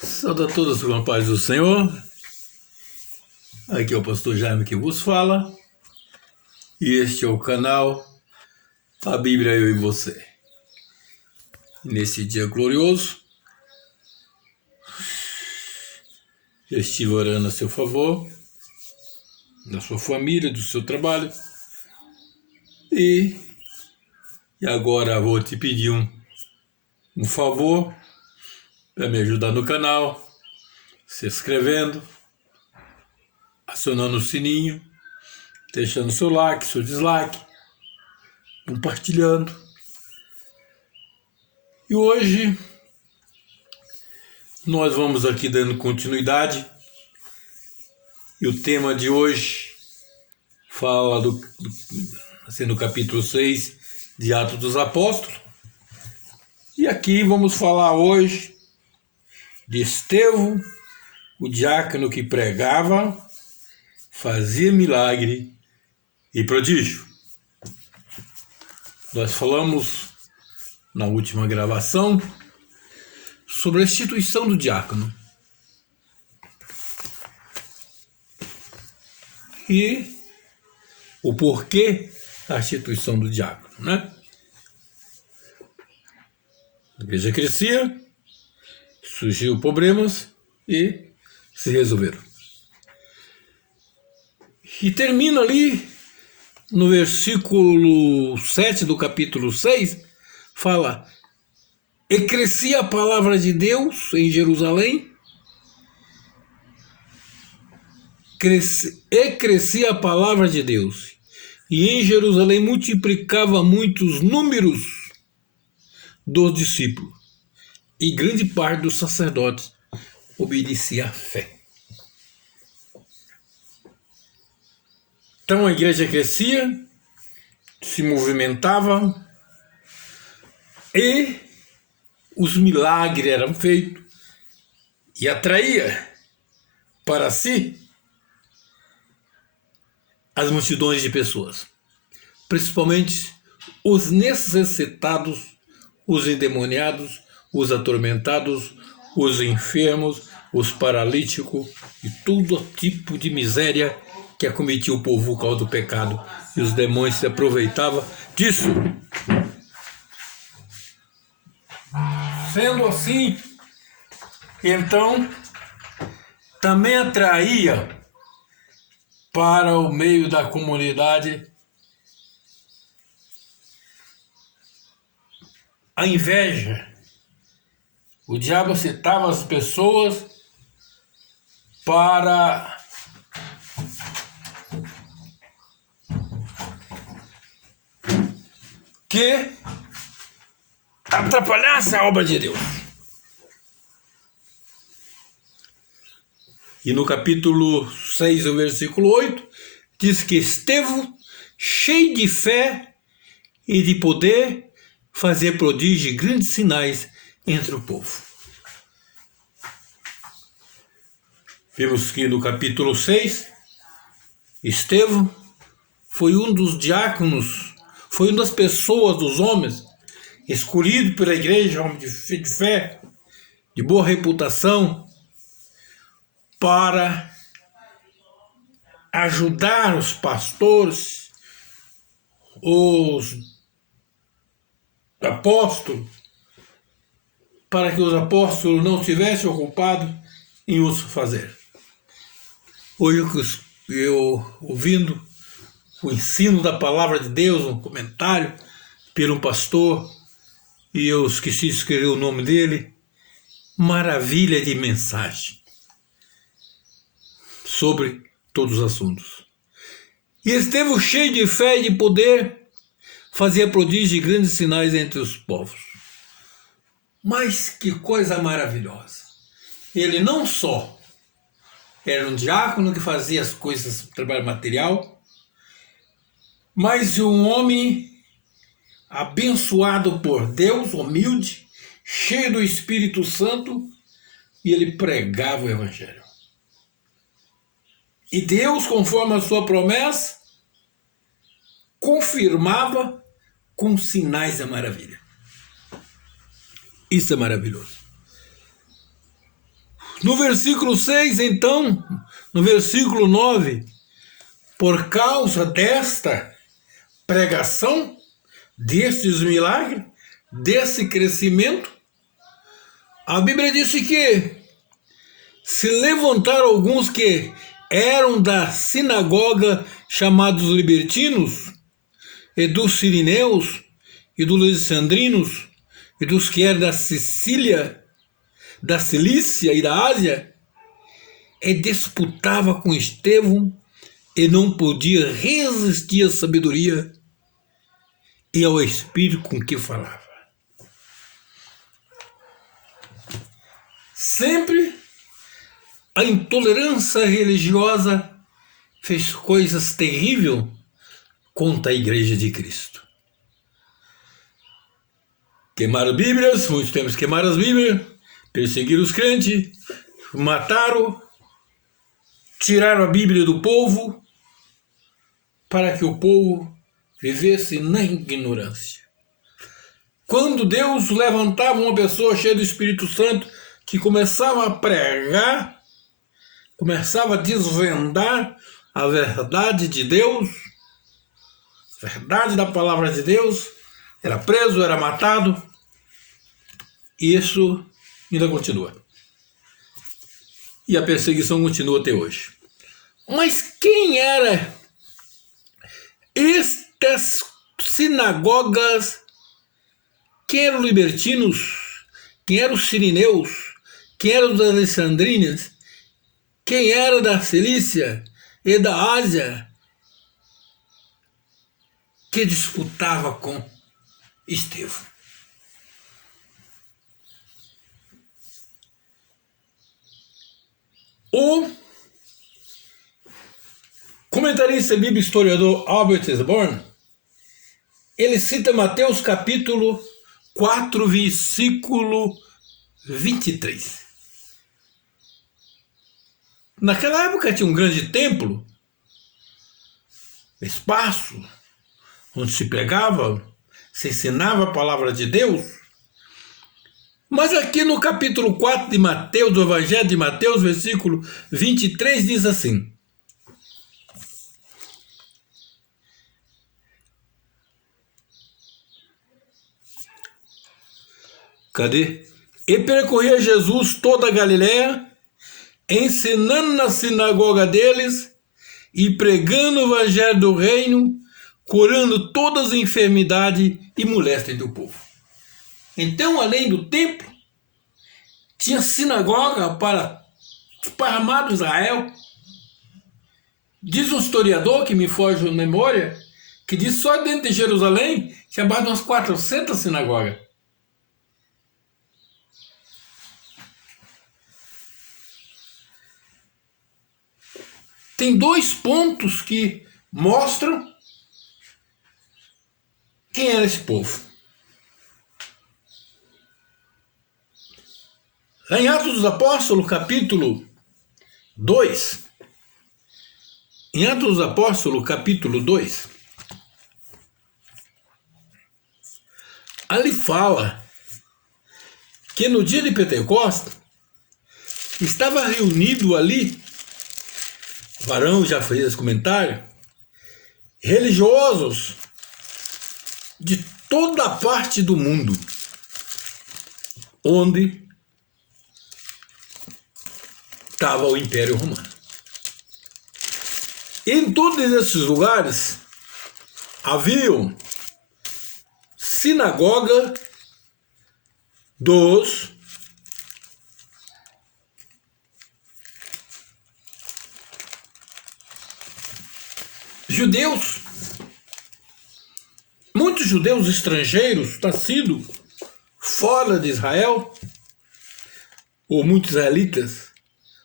Saúde a todos com a paz do Senhor. Aqui é o pastor Jaime que vos fala. E este é o canal A Bíblia Eu e Você. Nesse dia glorioso, eu estive orando a seu favor, da sua família, do seu trabalho. E agora vou te pedir um favor para me ajudar no canal, se inscrevendo, acionando o sininho, deixando seu like, seu dislike, compartilhando. E hoje nós vamos aqui dando continuidade. E o tema de hoje fala no capítulo 6 de Atos dos Apóstolos. E aqui vamos falar hoje de Estevão, o diácono que pregava, fazia milagre e prodígio. Nós falamos na última gravação sobre a instituição do diácono. E o porquê da instituição do diácono, né? A igreja crescia, surgiu problemas e se resolveram. E termina ali no versículo 7 do capítulo 6, fala: e crescia a palavra de Deus em Jerusalém, crescia a palavra de Deus, e em Jerusalém multiplicava muitos números dos discípulos, e grande parte dos sacerdotes obedecia à fé. Então a igreja crescia, se movimentava, e os milagres eram feitos, e atraía para si as multidões de pessoas, principalmente os necessitados, os endemoniados, os atormentados, os enfermos, os paralíticos e todo tipo de miséria que acometia o povo por causa do pecado. E os demônios se aproveitavam disso. Sendo assim, então, também atraía para o meio da comunidade a inveja. O diabo citava as pessoas para que atrapalhasse a obra de Deus. E no capítulo 6, o versículo 8, diz que Estevão, cheio de fé e de poder, fazia prodígio e grandes sinais entre o povo. Vimos que no capítulo 6, Estevão foi um dos diáconos, foi uma das pessoas, dos homens, escolhido pela igreja, homem de fé, de boa reputação, para ajudar os pastores, os apóstolos, para que os apóstolos não estivessem ocupados em outro fazer. Hoje eu ouvindo o ensino da palavra de Deus, um comentário por um pastor, e eu esqueci de escrever o nome dele, maravilha de mensagem sobre todos os assuntos. E Estevão, cheio de fé e de poder, fazia prodígios e grandes sinais entre os povos. Mas que coisa maravilhosa! Ele não só era um diácono que fazia as coisas, trabalho material, mas um homem abençoado por Deus, humilde, cheio do Espírito Santo, e ele pregava o Evangelho. E Deus, conforme a sua promessa, confirmava com sinais da maravilha. Isso é maravilhoso. No versículo 6, então, no versículo 9, por causa desta pregação, destes milagres, desse crescimento, a Bíblia disse que se levantaram alguns que eram da sinagoga, chamados libertinos, e dos sirineus, e dos alexandrinos, e dos que eram da Sicília, da Cilícia e da Ásia, e disputava com Estevão, e não podia resistir à sabedoria e ao espírito com que falava. Sempre a intolerância religiosa fez coisas terríveis contra a Igreja de Cristo. Queimaram Bíblias, muitos tempos queimaram as Bíblias, perseguiram os crentes, mataram, tiraram a Bíblia do povo, para que o povo vivesse na ignorância. Quando Deus levantava uma pessoa cheia do Espírito Santo, que começava a pregar, começava a desvendar a verdade de Deus, a verdade da palavra de Deus, era preso, era matado, e isso ainda continua. E a perseguição continua até hoje. Mas quem era estas sinagogas? Quem eram os libertinos? Quem eram os sirineus? Quem eram os alexandrinos? Quem era da Cilícia e da Ásia que disputava com Estevão? O comentarista bíblico historiador Albert Osborne, ele cita Mateus capítulo 4, versículo 23. Naquela época tinha um grande templo, espaço, onde se pregava, se ensinava a palavra de Deus. Mas aqui no capítulo 4 de Mateus, do Evangelho de Mateus, versículo 23, diz assim: cadê? E percorria Jesus toda a Galiléia, ensinando na sinagoga deles e pregando o evangelho do reino, curando todas as enfermidades e moléstias do povo. Então, além do templo, tinha sinagoga para esparramado Israel. Diz um historiador que me foge a memória, que diz só dentro de Jerusalém tinha mais de umas 400 sinagogas. Tem dois pontos que mostram quem era esse povo. Lá em Atos dos Apóstolos, capítulo 2, em Atos dos Apóstolos, capítulo 2, ali fala que no dia de Pentecostes estava reunido ali, Varão já fez esse comentário, religiosos de toda a parte do mundo, onde estava o Império Romano. Em todos esses lugares haviam sinagoga dos judeus. Muitos judeus estrangeiros, nascidos fora de Israel, ou muitos israelitas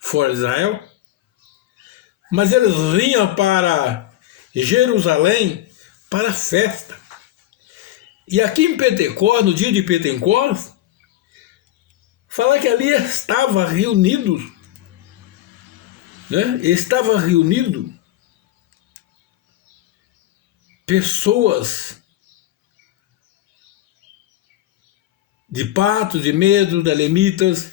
fora de Israel, mas eles vinham para Jerusalém para a festa. E aqui em Pentecostes, no dia de Pentecostes, fala que ali estava reunido, né? Estava reunido pessoas de Patos, de Medo, de Elamitas,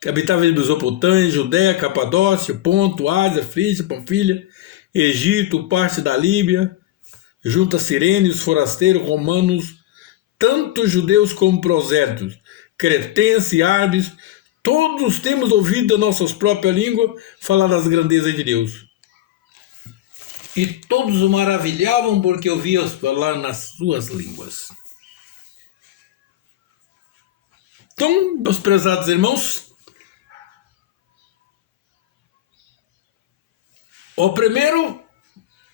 que habitava em Mesopotâmia, Judéia, Capadócia, Ponto, Ásia, Frígia, Panfilha, Egito, parte da Líbia, junto a Cirene, forasteiros romanos, tanto judeus como prosélitos, cretenses e árabes, todos temos ouvido a nossa própria língua falar das grandezas de Deus. E todos o maravilhavam porque ouviam falar nas suas línguas. Então, meus prezados irmãos, o primeiro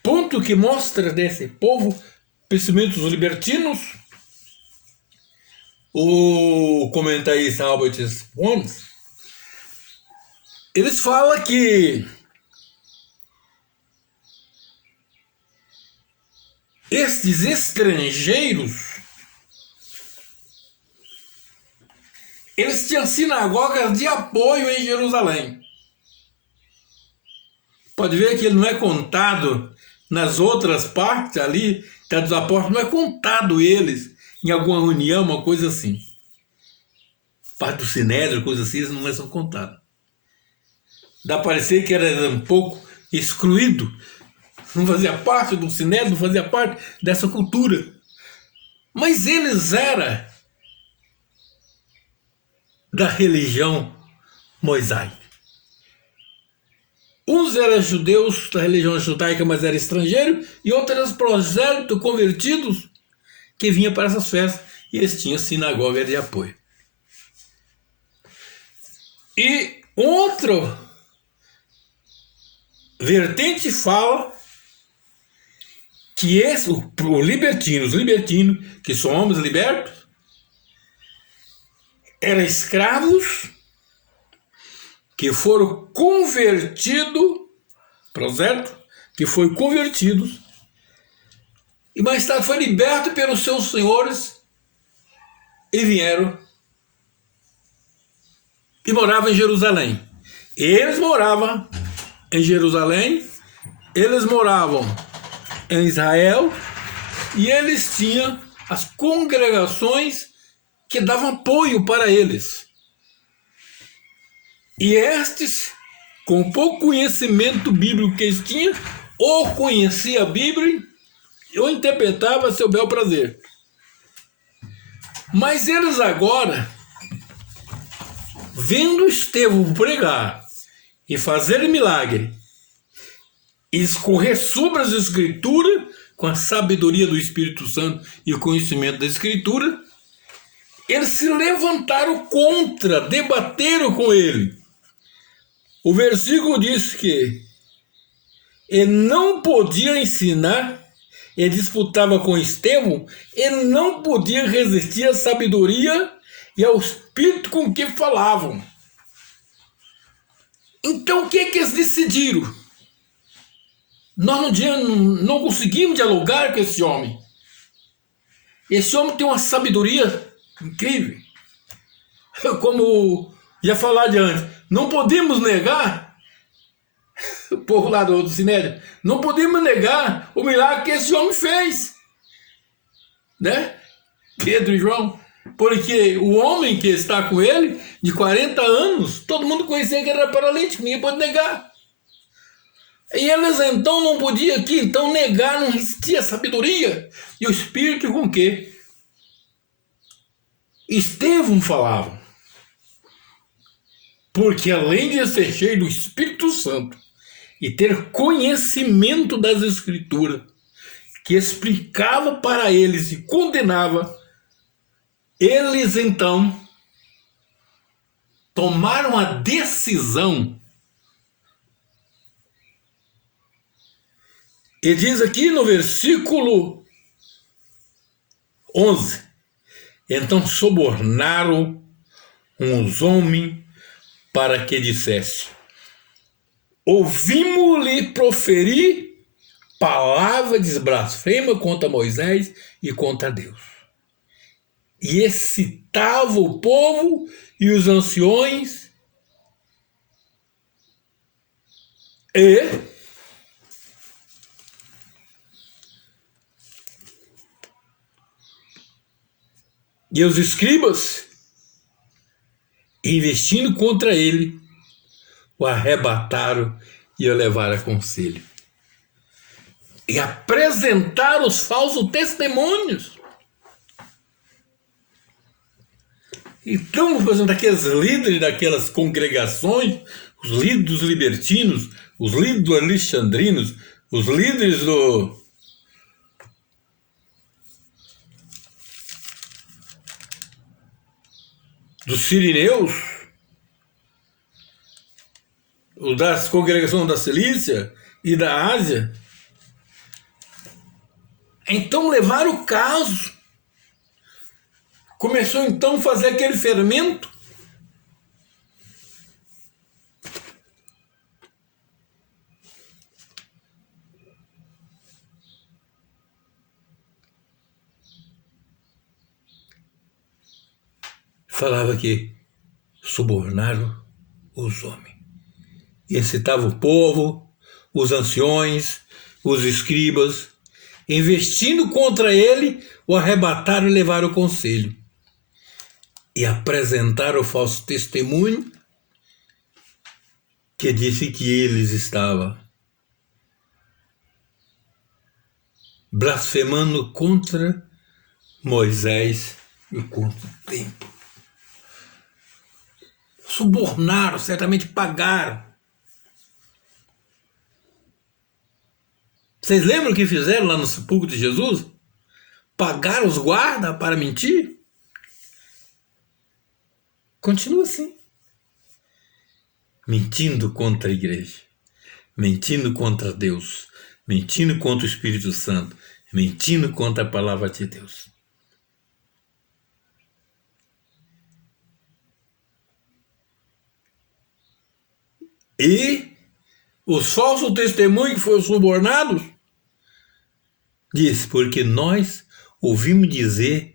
ponto que mostra desse povo, principalmente os libertinos, o comentarista Albert Spons, eles falam que estes estrangeiros, eles tinham sinagogas de apoio em Jerusalém. Pode ver que ele não é contado nas outras partes ali, tá, dos apóstolos, não é contado eles em alguma reunião, uma coisa assim. Parte do Sinédrio, coisa assim, eles não são contados. Dá a parecer que era um pouco excluído, não fazia parte do Sinédrio, não fazia parte dessa cultura. Mas eles eram da religião mosaica. Uns eram judeus da religião judaica, mas eram estrangeiros, e outros eram prosélitos convertidos que vinham para essas festas, e eles tinham sinagoga de apoio. E outro vertente fala que os libertinos, que são homens libertos, eram escravos que foram convertidos, prosélitos, que foram convertidos, e mais tarde foi liberto pelos seus senhores e vieram e moravam em Jerusalém. Eles moravam em Jerusalém, eles moravam em Israel e eles tinham as congregações que davam apoio para eles. E estes, com pouco conhecimento bíblico que eles tinham, ou conhecia a Bíblia ou interpretava a seu bel prazer. Mas eles agora, vendo Estevão pregar e fazer milagre, e escorrer sobre as Escrituras, com a sabedoria do Espírito Santo e o conhecimento da Escritura, eles se levantaram contra, debateram com ele. O versículo diz que ele não podia ensinar, ele disputava com Estevão, ele não podia resistir à sabedoria e ao espírito com que falavam. Então o que eles decidiram? Nós não conseguimos dialogar com esse homem. Esse homem tem uma sabedoria incrível. Como já falado antes, não podemos negar, o povo lá do Sinédrio, não podemos negar o milagre que esse homem fez, né? Pedro e João, porque o homem que está com ele, de 40 anos, todo mundo conhecia que era paralítico, ninguém pode negar. E eles então não podiam aqui, então negar, não existia sabedoria e o espírito com que Estevão falava. Porque além de ser cheio do Espírito Santo e ter conhecimento das Escrituras, que explicava para eles e condenava, eles então tomaram a decisão. E diz aqui no versículo 11: então subornaram uns homens para que dissesse: ouvimos-lhe proferir palavra de blasfema contra Moisés e contra Deus. E excitava o povo e os anciões e os escribas, investindo contra ele, o arrebataram e o levaram a conselho. E apresentaram os falsos testemunhos. Então, por exemplo, daqueles líderes daquelas congregações, os líderes dos libertinos, os líderes dos alexandrinos, os líderes dos sirineus, das congregações da Cilícia e da Ásia. Então levaram o caso. Começou então a fazer aquele fermento. Falava que subornaram os homens. E incitava o povo, os anciões, os escribas, investindo contra ele, o arrebataram e levaram ao conselho. E apresentaram o falso testemunho que disse que eles estavam blasfemando contra Moisés e contra o templo. Subornaram, certamente pagaram. Vocês lembram o que fizeram lá no sepulcro de Jesus? Pagaram os guardas para mentir? Continua assim. Mentindo contra a igreja, mentindo contra Deus, mentindo contra o Espírito Santo, mentindo contra a palavra de Deus. E os falsos testemunhos que foram subornados, diz, porque nós ouvimos dizer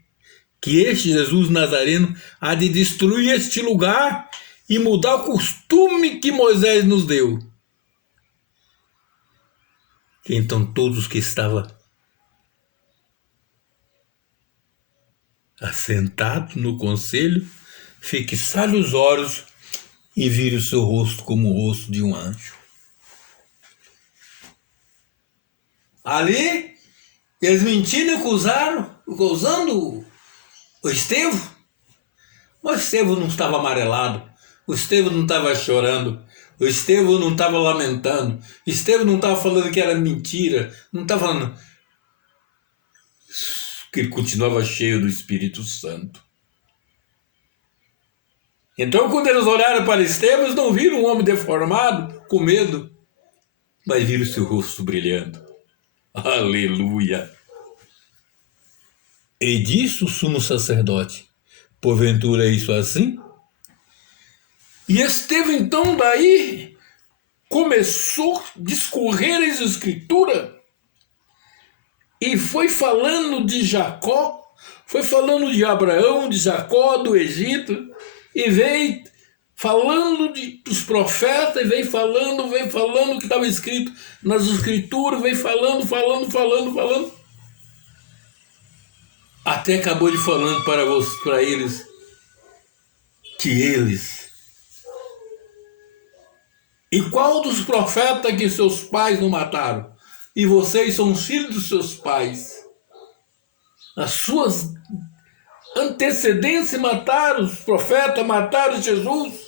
que este Jesus Nazareno há de destruir este lugar e mudar o costume que Moisés nos deu. Então todos que estavam assentados no conselho fixaram os olhos e viram o seu rosto como o rosto de um anjo. Ali, eles mentiram e acusando o Estevão. Mas o Estevão não estava amarelado, o Estevão não estava chorando, o Estevão não estava lamentando, o Estevão não estava falando que era mentira, não estava falando que ele continuava cheio do Espírito Santo. Então, quando eles olharam para Estevão, eles não viram um homem deformado, com medo, mas viram seu rosto brilhando. Aleluia! E disse o sumo sacerdote: porventura é isso assim? E Estevão, então, daí começou a discorrer as escrituras e foi falando de Jacó, foi falando de Abraão, de Jacó, do Egito, e veio falando dos profetas, veio falando o que estava escrito nas escrituras, veio falando, até acabou de falando para eles que eles... E qual dos profetas que seus pais não mataram? E vocês são os filhos dos seus pais. As suas antecedências mataram os profetas, mataram Jesus.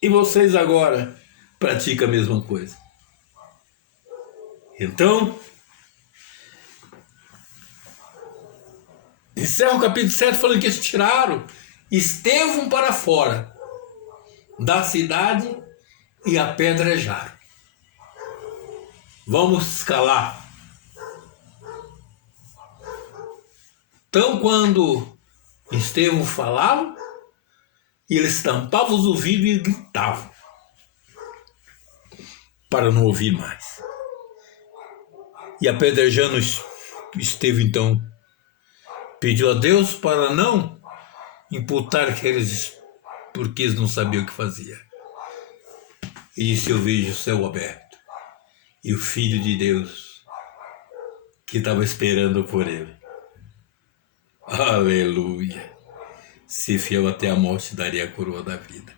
E vocês agora praticam a mesma coisa. Então, encerra o capítulo 7 falando que eles tiraram Estevão para fora da cidade e apedrejaram. Vamos escalar. Então, quando Estevão falava, eles tampavam os ouvidos e gritavam para não ouvir mais. E apedrejando Estevão, então, pediu a Deus para não imputar aqueles, porque eles não sabiam o que fazia. E disse: eu vejo o céu aberto e o Filho de Deus que estava esperando por ele. Aleluia! se fiel até a morte, daria a coroa da vida.